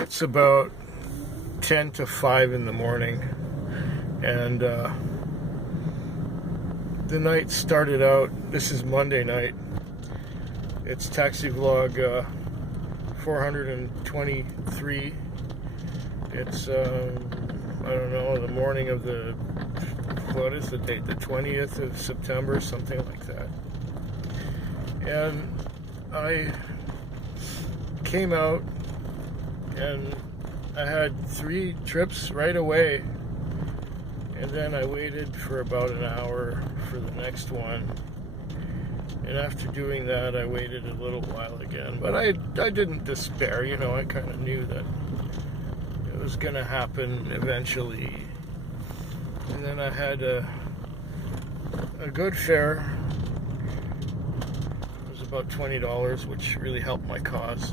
It's about 10 to 5 in the morning, and the night started out, this is Monday night, it's taxi vlog 423. It's, I don't know, the morning of the, what is the date, the 20th of September, something like that. And I came out and I had 3 trips right away, and then I waited for about an hour for the next one, and after doing that I waited a little while again, but I didn't despair, you know. I kind of knew that it was gonna happen eventually. And then I had a good fare. It was about $20, which really helped my cause.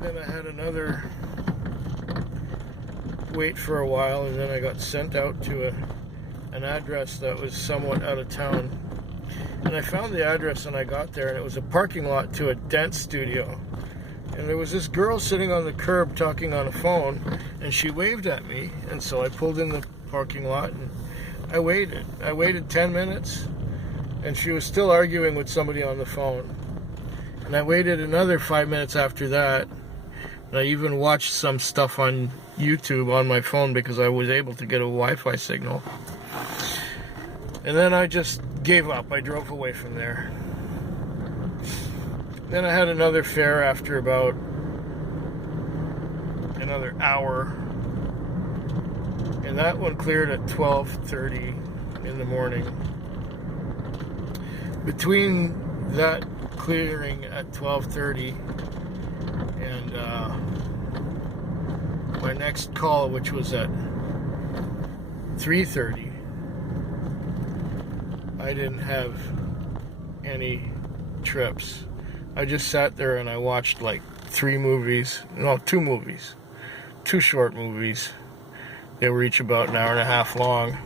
Then I had another wait for a while, and then I got sent out to an address that was somewhat out of town. And I found the address and I got there, and it was a parking lot to a dance studio. And there was this girl sitting on the curb talking on a phone, and she waved at me, and so I pulled in the parking lot and I waited. I waited 10 minutes, and she was still arguing with somebody on the phone. And I waited another 5 minutes after that. And I even watched some stuff on YouTube on my phone because I was able to get a Wi-Fi signal. And then I just gave up. I drove away from there. Then I had another fare after about another hour. And that one cleared at 12:30 in the morning. Between that clearing at 12:30 and my next call, which was at 3:30, I didn't have any trips. I just sat there and I watched like 2 movies, 2 short movies. They were each about an hour and a half long.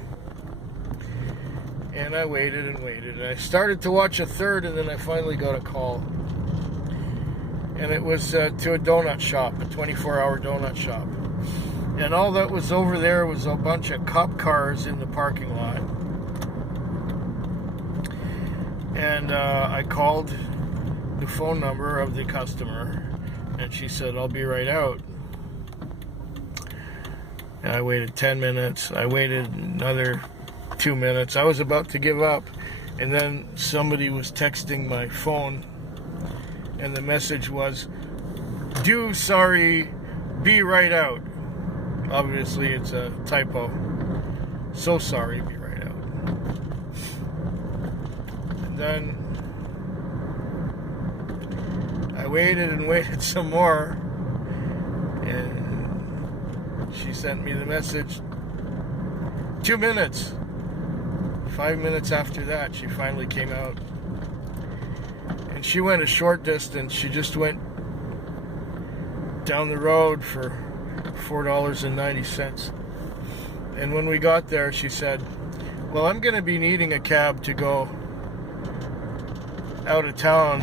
And I waited and waited, and I started to watch a third, and then I finally got a call. And it was to a donut shop, a 24-hour donut shop. And all that was over there was a bunch of cop cars in the parking lot. And I called the phone number of the customer, and she said, "I'll be right out." And I waited 10 minutes. I waited another 2 minutes. I was about to give up, and then somebody was texting my phone, and the message was, "Do sorry, be right out." Obviously it's a typo. So sorry, be right out. And then I waited and waited some more, and she sent me the message, 2 minutes. 5 minutes after that, she finally came out. And she went a short distance. She just went down the road for $4.90. And when we got there, she said, "Well, I'm going to be needing a cab to go out of town.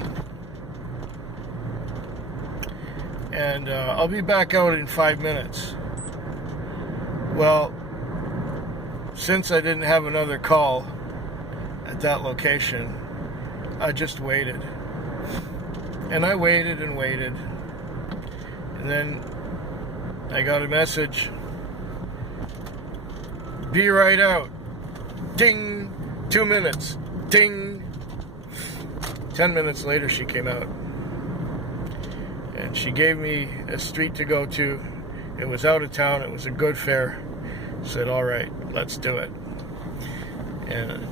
And I'll be back out in 5 minutes." Well, since I didn't have another call at that location, I just waited. And I waited and waited. And then I got a message, "Be right out." Ding! 2 minutes. Ding! 10 minutes later, she came out. And she gave me a street to go to. It was out of town. It was a good fare. Said, "All right, let's do it." And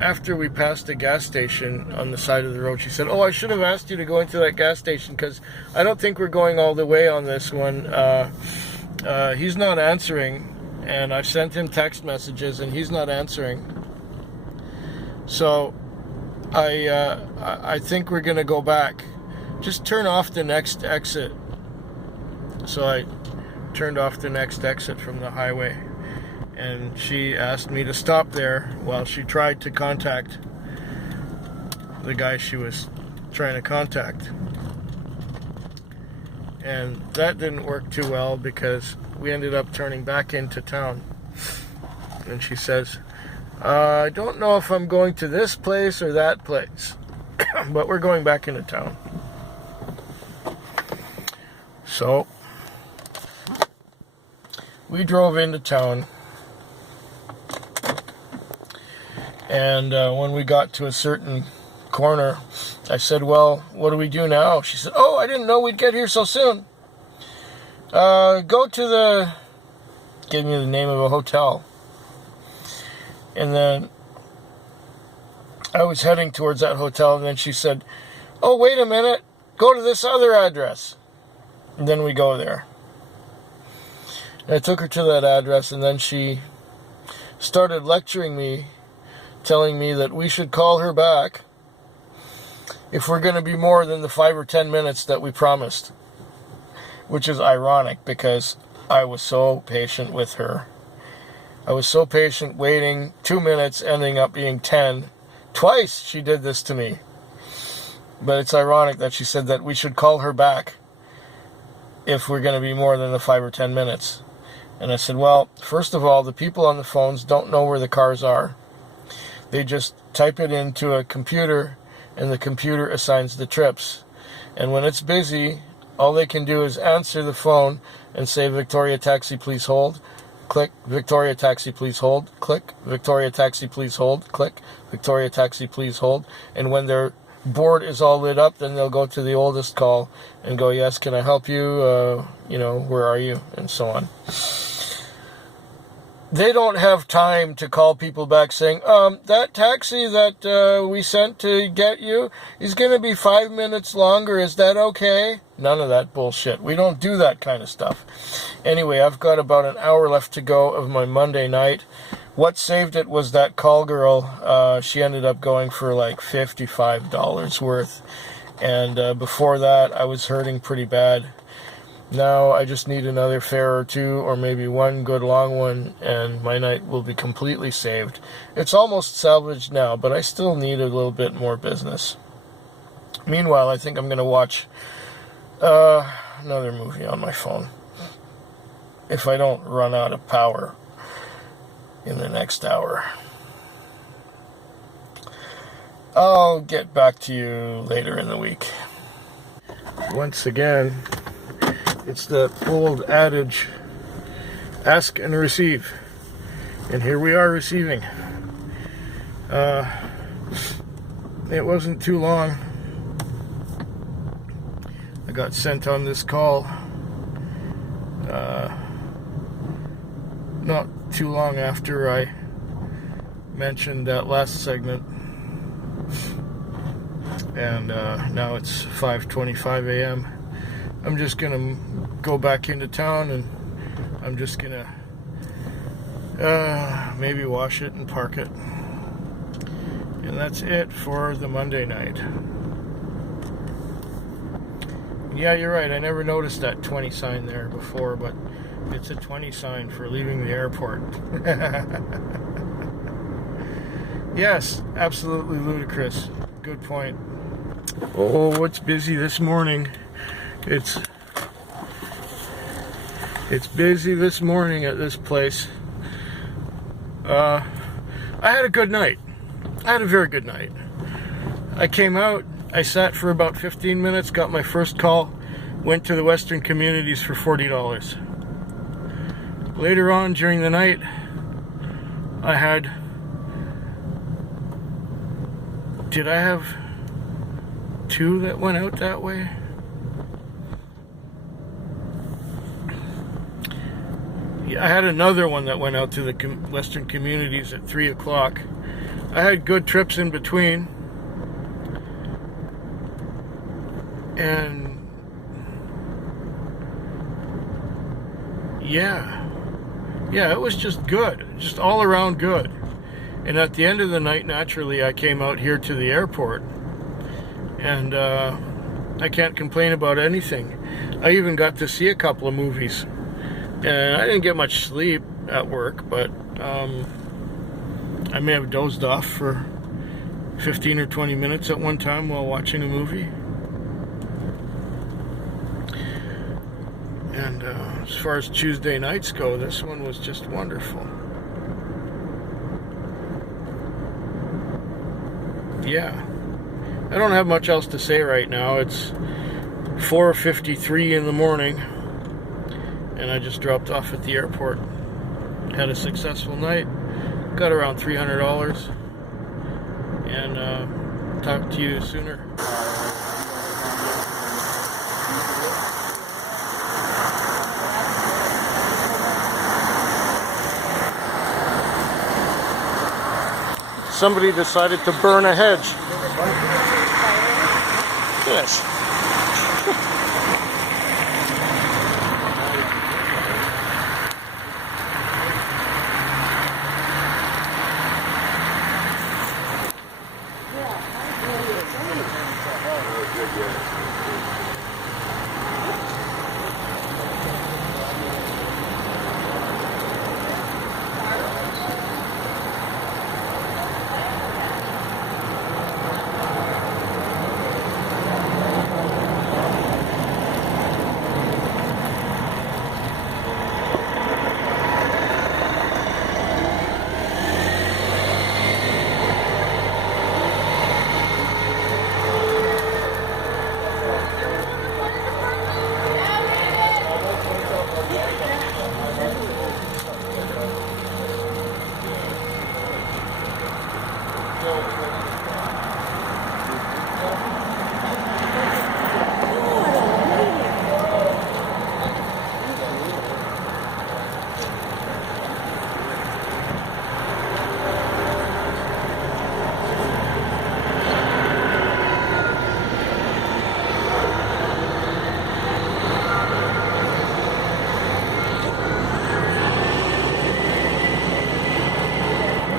after we passed a gas station on the side of the road, she said, "Oh, I should have asked you to go into that gas station because I don't think we're going all the way on this one. He's not answering, and I've sent him text messages, and he's not answering. So I think we're going to go back. Just turn off the next exit." So I turned off the next exit from the highway, and she asked me to stop there while she tried to contact the guy she was trying to contact. And that didn't work too well because we ended up turning back into town. And she says, I don't know if I'm going to this place or that place, but we're going back into town. So we drove into town, and when we got to a certain corner, I said, well, what do we do now? She said, oh, I didn't know we'd get here so soon. Go to the, give me the name of a hotel. And then I was heading towards that hotel, and then she said, oh, wait a minute, go to this other address. And then we go there. And I took her to that address, and then she started lecturing me, telling me that we should call her back if we're going to be more than the 5 or 10 minutes that we promised. Which is ironic because I was so patient with her. I was so patient waiting 2 minutes, ending up being 10. Twice she did this to me. But it's ironic that she said that we should call her back if we're going to be more than the 5 or 10 minutes. And I said, well, first of all, the people on the phones don't know where the cars are. They just type it into a computer, and the computer assigns the trips. And when it's busy, all they can do is answer the phone and say, Victoria Taxi, please hold. Click, Victoria Taxi, please hold. Click, Victoria Taxi, please hold. Click, Victoria Taxi, please hold. And when their board is all lit up, then they'll go to the oldest call and go, yes, can I help you? Where are you? And so on. They don't have time to call people back saying, that taxi that we sent to get you is going to be 5 minutes longer. Is that okay? None of that bullshit. We don't do that kind of stuff. Anyway, I've got about an hour left to go of my Monday night. What saved it was that call girl. She ended up going for like $55 worth. And before that, I was hurting pretty bad. Now I just need another fare or two, or maybe one good long one, and my night will be completely saved. It's almost salvaged now, but I still need a little bit more business. Meanwhile, I think I'm going to watch another movie on my phone. If I don't run out of power in the next hour. I'll get back to you later in the week. Once again, it's the old adage, ask and receive. And here we are receiving. It wasn't too long. I got sent on this call. Not too long after I mentioned that last segment. And now it's 5:25 a.m. I'm just gonna go back into town, and I'm just gonna maybe wash it and park it. And that's it for the Monday night. Yeah, you're right, I never noticed that 20 sign there before, but it's a 20 sign for leaving the airport. Yes, absolutely ludicrous. Good point. Oh, what's busy this morning? It's busy this morning at this place. I had a good night. I had a very good night. I came out, I sat for about 15 minutes, got my first call, went to the Western Communities for $40. Later on during the night, I had... Did I have 2 that went out that way? Yeah, I had another one that went out to the Western Communities at 3 o'clock. I had good trips in between. And yeah, it was just good, just all around good. And at the end of the night, naturally, I came out here to the airport, and I can't complain about anything. I even got to see a couple of movies, and I didn't get much sleep at work, but I may have dozed off for 15 or 20 minutes at one time while watching a movie. And as far as Tuesday nights go, this one was just wonderful. Yeah, I don't have much else to say right now. It's 4:53 in the morning, and I just dropped off at the airport. Had a successful night, got around $300, and talk to you sooner. Somebody decided to burn a hedge. Yes.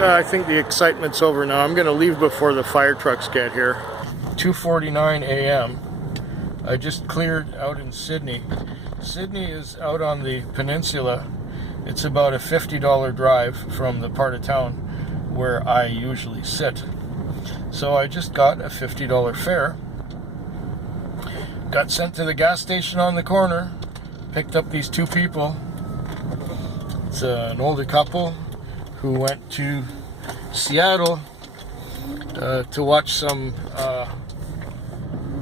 I think the excitement's over now. I'm going to leave before the fire trucks get here. 2:49 a.m. I just cleared out in Sydney. Sydney is out on the peninsula. It's about a $50 drive from the part of town where I usually sit. So I just got a $50 fare. Got sent to the gas station on the corner. Picked up these two people. It's an older couple who went to Seattle to watch some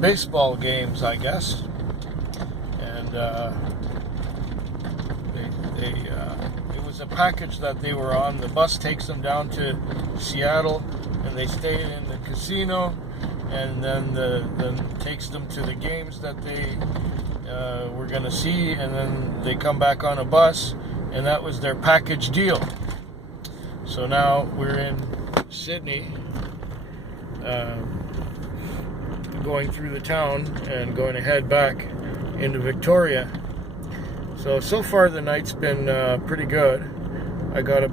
baseball games, I guess. And it was a package that they were on. The bus takes them down to Seattle, and they stay in the casino, and then takes them to the games that they were going to see, and then they come back on a bus, and that was their package deal. So now we're in Sydney, going through the town and going to head back into Victoria. So far the night's been pretty good. I got a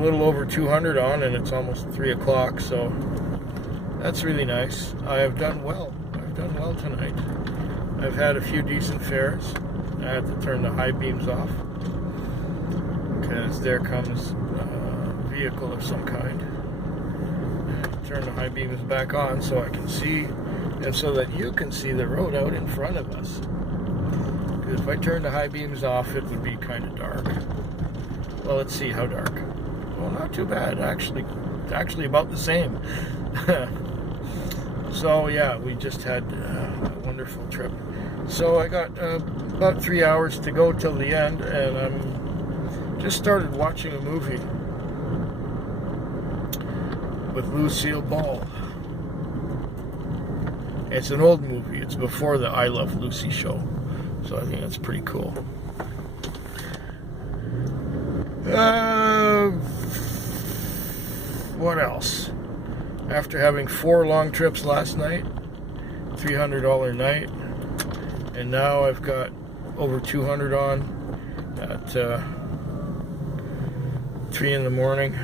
little over 200 on, and it's almost 3 o'clock, so that's really nice. I have done well. I've done well tonight. I've had a few decent fares. I had to turn the high beams off, because there comes a vehicle of some kind. Turn the high beams back on so I can see, and so that you can see the road out in front of us. Because if I turn the high beams off, it would be kind of dark. Well, let's see how dark. Well, not too bad, actually about the same. So yeah, we just had a wonderful trip. So I got about 3 hours to go till the end, and I'm just started watching a movie with Lucille Ball. It's an old movie. It's before the I Love Lucy show, so I think that's pretty cool. What else? After having 4 long trips last night, $300 night, and now I've got over 200 on at 3 in the morning.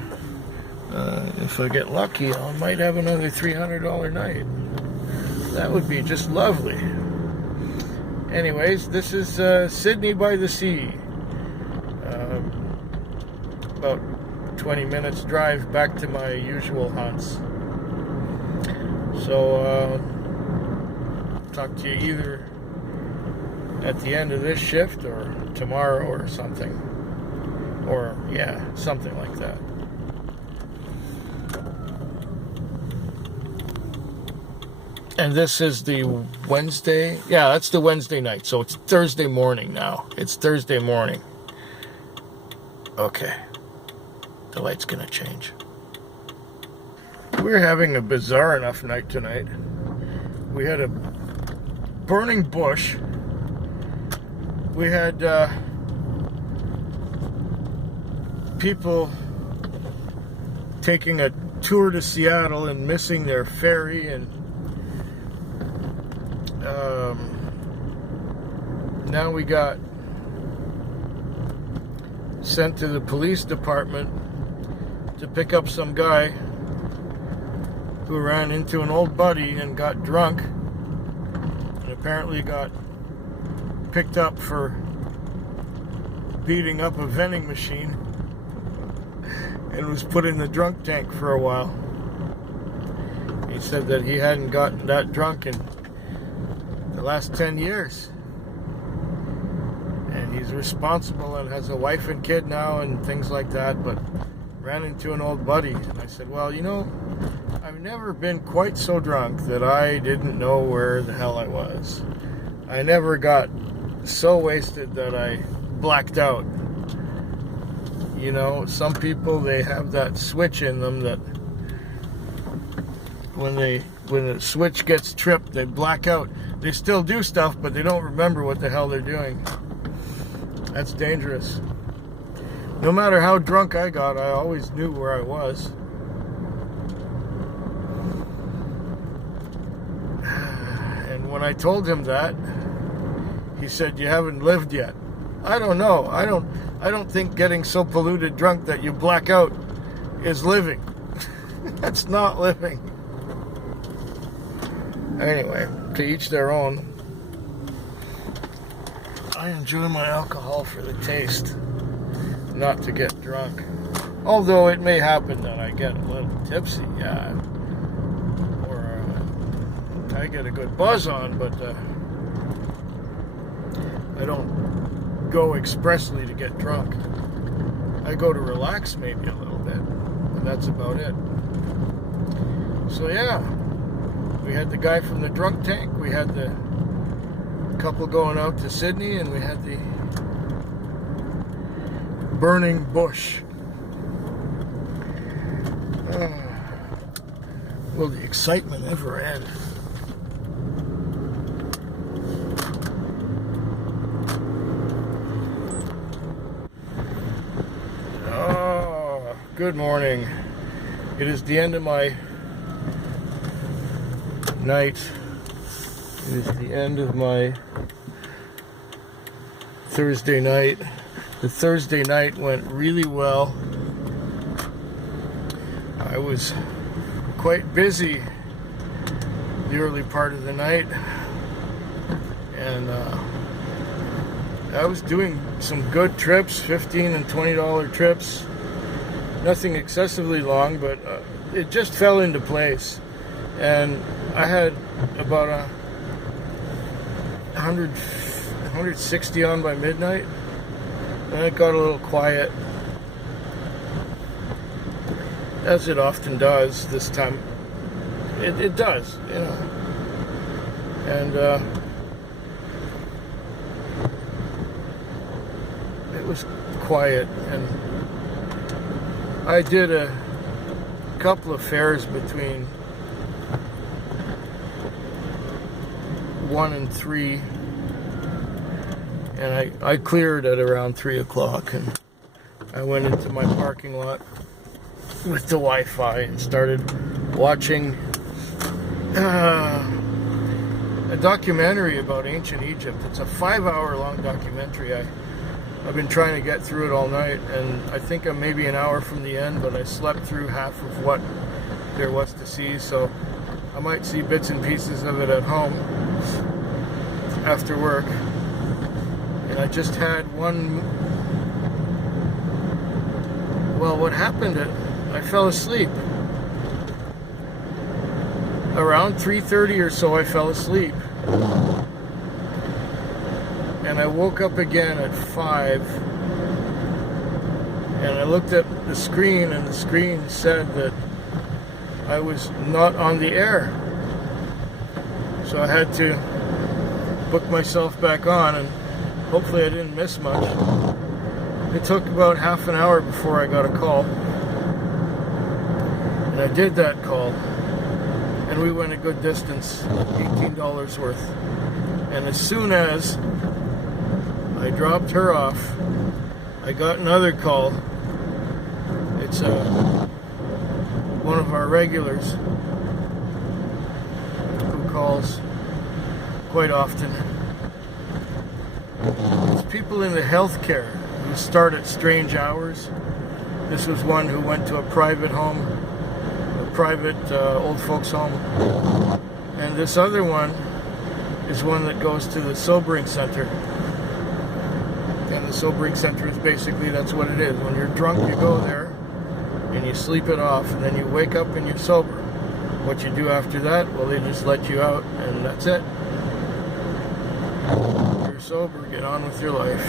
If I get lucky, I might have another $300 night. That would be just lovely. Anyways, this is Sydney by the sea. About 20 minutes drive back to my usual haunts. So, talk to you either at the end of this shift or tomorrow or something. Or, yeah, something like that. And this is the Wednesday. Yeah, that's the Wednesday night. So it's Thursday morning now. It's Thursday morning. Okay. The light's going to change. We're having a bizarre enough night tonight. We had a burning bush. We had people taking a tour to Seattle and missing their ferry, and now we got sent to the police department to pick up some guy who ran into an old buddy and got drunk, and apparently got picked up for beating up a vending machine and was put in the drunk tank for a while. He said that he hadn't gotten that drunk in the last 10 years. And he's responsible and has a wife and kid now and things like that, but ran into an old buddy. And I said, well, you know, I've never been quite so drunk that I didn't know where the hell I was. I never got so wasted that I blacked out. You know, some people, they have that switch in them that when the switch gets tripped, they black out. They still do stuff, but they don't remember what the hell they're doing. That's dangerous. No matter how drunk I got, I always knew where I was. And when I told him that, he said, "You haven't lived yet." I don't know. I don't think getting so polluted drunk that you black out is living. That's not living. Anyway, to each their own. I enjoy my alcohol for the taste, not to get drunk. Although it may happen that I get a little tipsy, yeah. Or I get a good buzz on, but I don't go expressly to get drunk. I go to relax maybe a little bit, and that's about it. So yeah, we had the guy from the drunk tank, we had the couple going out to Sydney, and we had the burning bush. Will the excitement ever end? Good morning. It is the end of my night. It is the end of my Thursday night. The Thursday night went really well. I was quite busy the early part of the night, and I was doing some good trips, $15 and $20 trips. Nothing excessively long, but it just fell into place. And I had about 160 on by midnight. And it got a little quiet, as it often does this time. It does, you know. And it was quiet, and I did a couple of fares between 1 and 3, and I cleared at around 3 o'clock, and I went into my parking lot with the Wi-Fi and started watching a documentary about ancient Egypt. It's a 5-hour long documentary. I've been trying to get through it all night, and I think I'm maybe an hour from the end, but I slept through half of what there was to see, so I might see bits and pieces of it at home after work. And I just had one Well, what happened, I fell asleep. Around 3:30 or so, I fell asleep. And I woke up again at 5. And I looked at the screen, and the screen said that I was not on the air. So I had to book myself back on, and hopefully I didn't miss much. It took about half an hour before I got a call. And I did that call. And we went a good distance, $18 worth. And as soon as I dropped her off, I got another call. It's one of our regulars who calls quite often. It's people in the healthcare who start at strange hours. This was one who went to a private home, a private old folks home. And this other one is one that goes to the sobering center. And the sobering center is basically, that's what it is. When you're drunk, you go there and you sleep it off, and then you wake up and you're sober. What you do after that, well, they just let you out, and that's it. You're sober, get on with your life.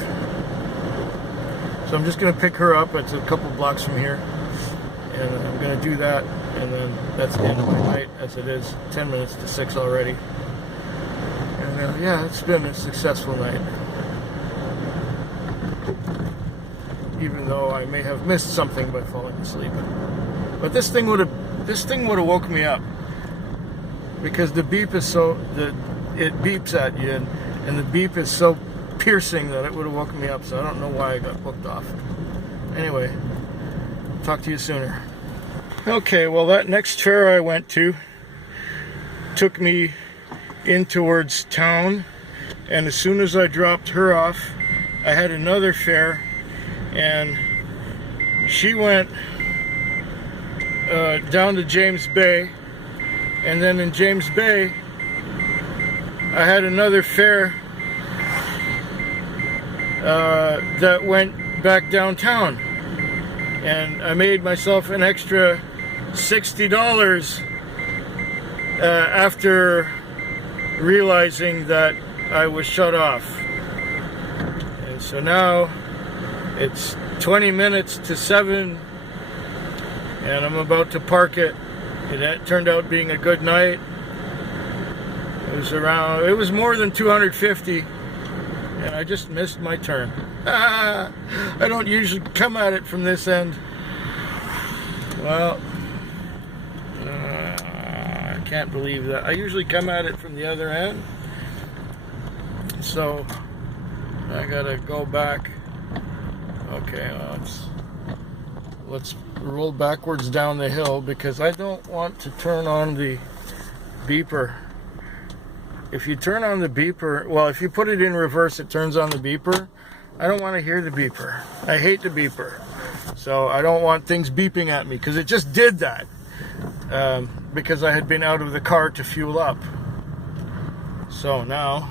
So I'm just going to pick her up. It's a couple blocks from here, and I'm going to do that, and then that's the end of my night, as it is 10 minutes to 6 already. And yeah, it's been a successful night. Even though I may have missed something by falling asleep. But this thing would have woke me up, because the beep is so it beeps at you, and the beep is so piercing that it would have woken me up. So I don't know why I got booked off. Anyway, talk to you sooner. Okay, well, that next fair I went to took me in towards town, and as soon as I dropped her off, I had another fair. And she went down to James Bay, and then in James Bay I had another fair that went back downtown, and I made myself an extra $60 after realizing that I was shut off. And so now it's 20 minutes to 7, and I'm about to park it. It turned out being a good night. It was more than 250, and I just missed my turn. I don't usually come at it from this end. Well, I can't believe that. I usually come at it from the other end. So I gotta go back. Okay, let's roll backwards down the hill, because I don't want to turn on the beeper. If you turn on the beeper, well, if you put it in reverse, it turns on the beeper. I don't want to hear the beeper. I hate the beeper. So I don't want things beeping at me, because it just did that. Because I had been out of the car to fuel up. So now,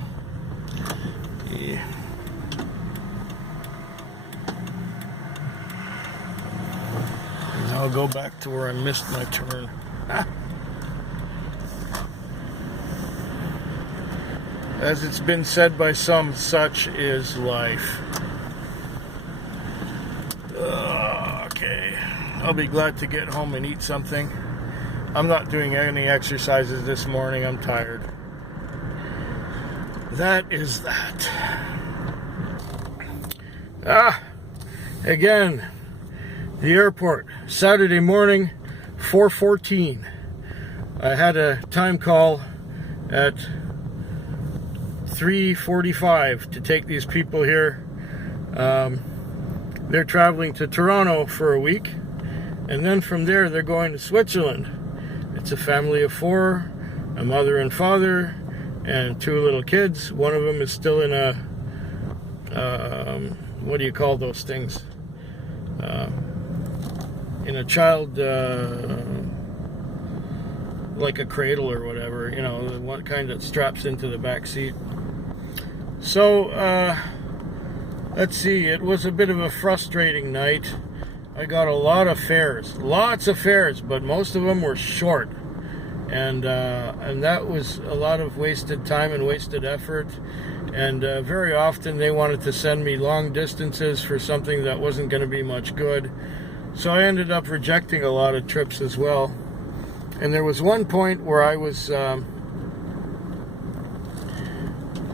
yeah. I'll go back to where I missed my turn. As it's been said by some, such is life. Okay, I'll be glad to get home and eat something. I'm not doing any exercises this morning. I'm tired. That is that. Again, the airport, Saturday morning, 4:14. I had a time call at 3:45 to take these people here. They're traveling to Toronto for a week, and then from there they're going to Switzerland. It's a family of 4, a mother and father, and 2 little kids. One of them is still in a, what do you call those things? In a child, like a cradle or whatever, you know, the one kind that straps into the back seat. So, let's see, it was a bit of a frustrating night. I got a lot of fares, lots of fares, but most of them were short. And that was a lot of wasted time and wasted effort. And very often they wanted to send me long distances for something that wasn't going to be much good. So I ended up rejecting a lot of trips as well. And there was one point where I was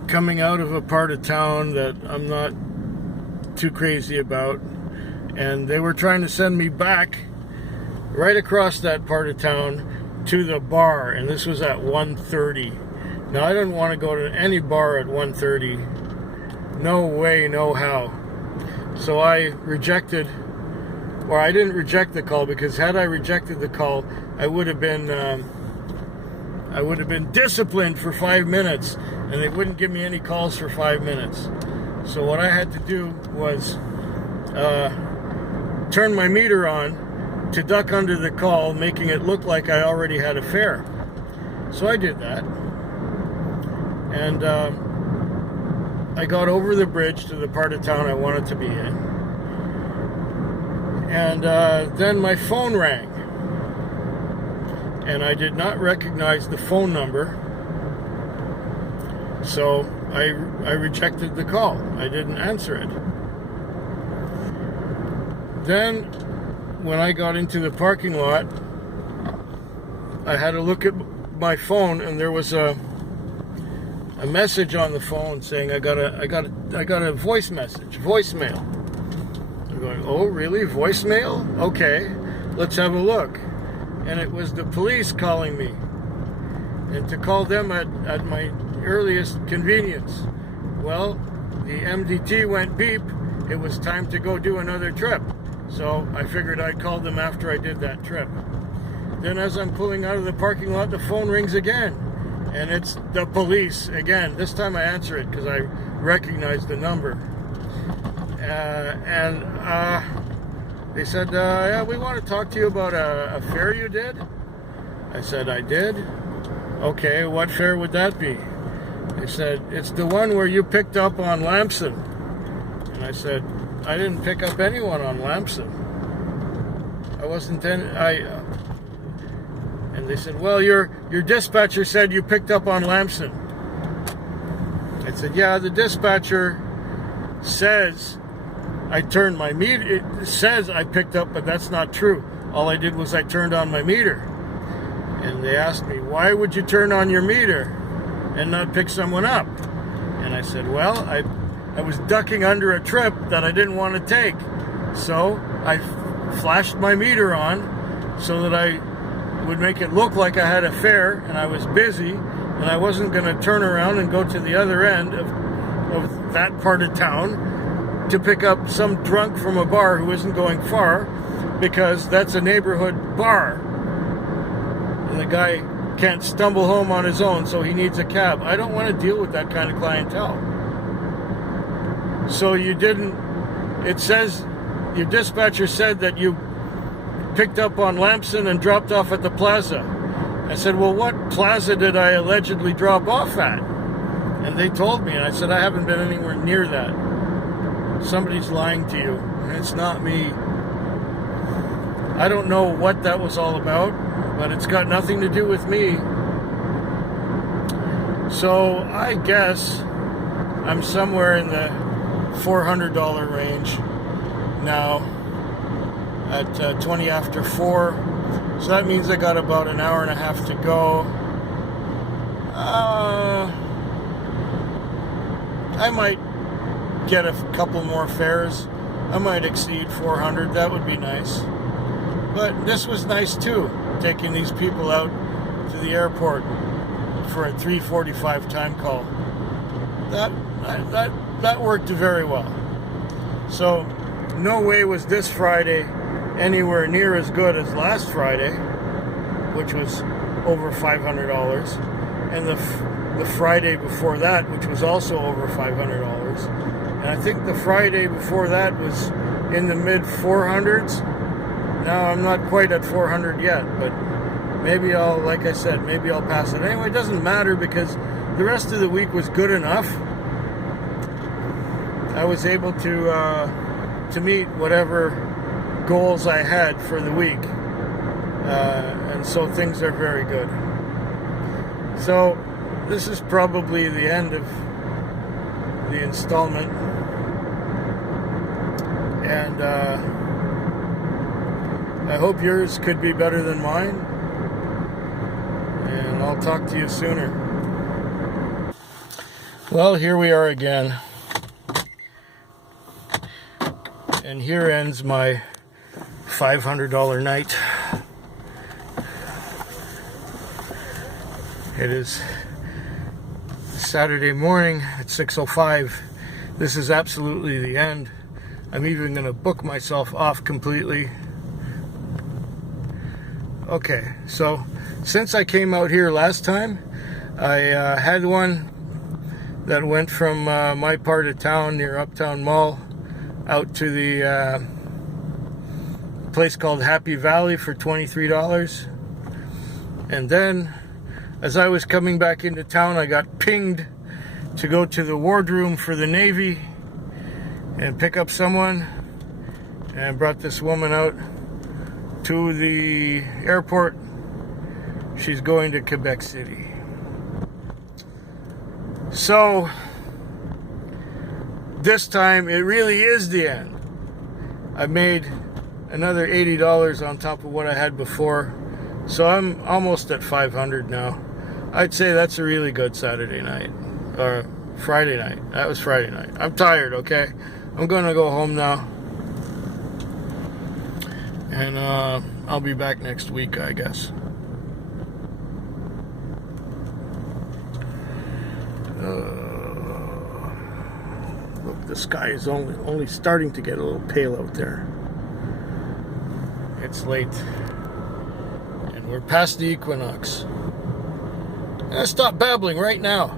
coming out of a part of town that I'm not too crazy about. And they were trying to send me back right across that part of town to the bar, and this was at 1:30. Now I didn't want to go to any bar at 1:30. No way, no how. So I rejected, or I didn't reject the call, because had I rejected the call, I would have been disciplined for 5 minutes, and they wouldn't give me any calls for 5 minutes. So what I had to do was turn my meter on to duck under the call, making it look like I already had a fare. So I did that. And I got over the bridge to the part of town I wanted to be in. And then my phone rang. And I did not recognize the phone number. So I rejected the call. I didn't answer it. Then, when I got into the parking lot, I had to look at my phone, and there was a message on the phone saying I got a voicemail. I'm going, oh really, voicemail? Okay, let's have a look. And it was the police calling me, and to call them at my earliest convenience. Well, the MDT went beep. It was time to go do another trip. So I figured I'd call them after I did that trip. Then as I'm pulling out of the parking lot, the phone rings again. And it's the police again. This time I answer it because I recognize the number. They said, yeah, we want to talk to you about a fare you did. I said, I did? Okay, what fare would that be? They said, it's the one where you picked up on Lamson. And I said, I didn't pick up anyone on Lamson. I wasn't and they said, well, your dispatcher said you picked up on Lamson. I said, yeah, the dispatcher says I turned my meter. It says I picked up, but that's not true. All I did was I turned on my meter. And they asked me, why would you turn on your meter and not pick someone up? And I said, well, I was ducking under a trip that I didn't want to take. So I flashed my meter on so that I would make it look like I had a fare, and I was busy, and I wasn't going to turn around and go to the other end of that part of town to pick up some drunk from a bar who isn't going far, because that's a neighborhood bar. And the guy can't stumble home on his own, so he needs a cab. I don't want to deal with that kind of clientele. So you didn't, it says, your dispatcher said that you picked up on Lamson and dropped off at the plaza. I said, well, what plaza did I allegedly drop off at? And they told me, and I said, I haven't been anywhere near that. Somebody's lying to you, and it's not me. I don't know what that was all about, but it's got nothing to do with me. So I guess I'm somewhere in the $400 range now at 20 after 4. So that means I got about an hour and a half to go. I might get a couple more fares. I might exceed 400. That would be nice. But this was nice too, taking these people out to the airport for a 3:45 time call. That worked very well. So no way was this Friday anywhere near as good as last Friday, which was over $500, and the Friday before that, which was also over $500. And I think the Friday before that was in the mid 400s. Now I'm not quite at 400 yet, but maybe I'll, like I said, maybe I'll pass it. Anyway, it doesn't matter because the rest of the week was good enough. I was able to meet whatever goals I had for the week. And so things are very good. So this is probably the end of the installment. And I hope yours could be better than mine. And I'll talk to you sooner. Well, here we are again. And here ends my $500 night. It is Saturday morning at 6:05. This is absolutely the end. I'm even going to book myself off completely. Okay, so since I came out here last time, I had one that went from my part of town near Uptown Mall out to the place called Happy Valley for $23. And then as I was coming back into town, I got pinged to go to the wardroom for the Navy and pick up someone, and brought this woman out to the airport. She's going to Quebec City. So this time it really is the end. I made another $80 on top of what I had before, so I'm almost at 500 now. I'd say that's a really good Saturday night, or Friday night. That was Friday night. I'm tired, okay? I'm gonna go home now, and I'll be back next week, I guess. Look, the sky is only starting to get a little pale out there. It's late, and we're past the equinox. Stop babbling right now.